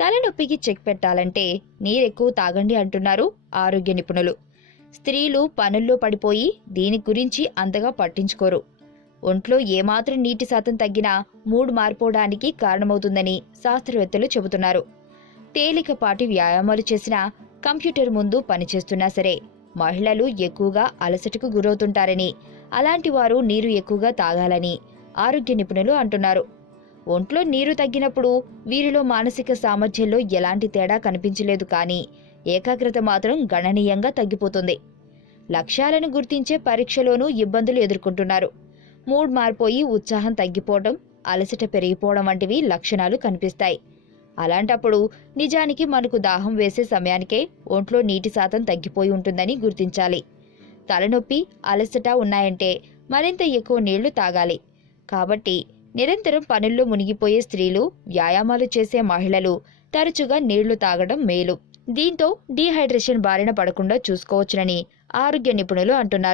తలనొప్పికి check పెట్టాలంటే నీరెక్కువ తాగండి అంటున్నారు ఆరోగ్య నిపుణులు. స్త్రీలు పనుల్లో పడిపోయి దీని గురించి అంతగా పట్టించుకోరు. ఒంట్లో ఏమాత్రం నీటి శాతం తగ్గినా మూడ్ మారిపోవడానికి కారణమవుతుందని శాస్త్రవేత్తలు చెబుతున్నారు. తేలికపాటి వ్యాయామాలు చేసినా కంప్యూటర్ ముందు పనిచేస్తున్నా సరే మహిళలు ఎక్కువగా అలసటకు గురవుతుంటారని అలాంటి వారు నీరు ఎక్కువగా తాగాలని ఆరోగ్య నిపుణులు అంటున్నారు. ఒంట్లో నీరు తగ్గినప్పుడు వీరిలో మానసిక సామర్థ్యంలో ఎలాంటి తేడా కనిపించలేదు కానీ ఏకాగ్రత మాత్రం గణనీయంగా తగ్గిపోతుంది. లక్ష్యాలను గుర్తించే పరీక్షలోనూ ఇబ్బందులు ఎదుర్కొంటున్నారు. మూడ్ మారిపోయి ఉత్సాహం తగ్గిపోవడం అలసట పెరిగిపోవడం వంటివి లక్షణాలు కనిపిస్తాయి. అలాంటప్పుడు నిజానికి మనకు దాహం వేసే సమయానికే ఒంట్లో నీటి శాతం తగ్గిపోయి ఉంటుందని గుర్తించాలి. తలనొప్పి అలసట ఉన్నాయంటే మరింత ఎక్కువ నీళ్ళు తాగాలి. కాబట్టి నిరంతరం పనుల్లో మునిగిపోయే స్త్రీలు వ్యాయామాలు చేసే మహిళలు తరచుగా నీళ్ళు తాగడం మేలు. దీంతో డీహైడ్రేషన్ బారిన పడకుండా చూసుకోవచ్చునని ఆరోగ్య నిపుణులు అంటున్నారు.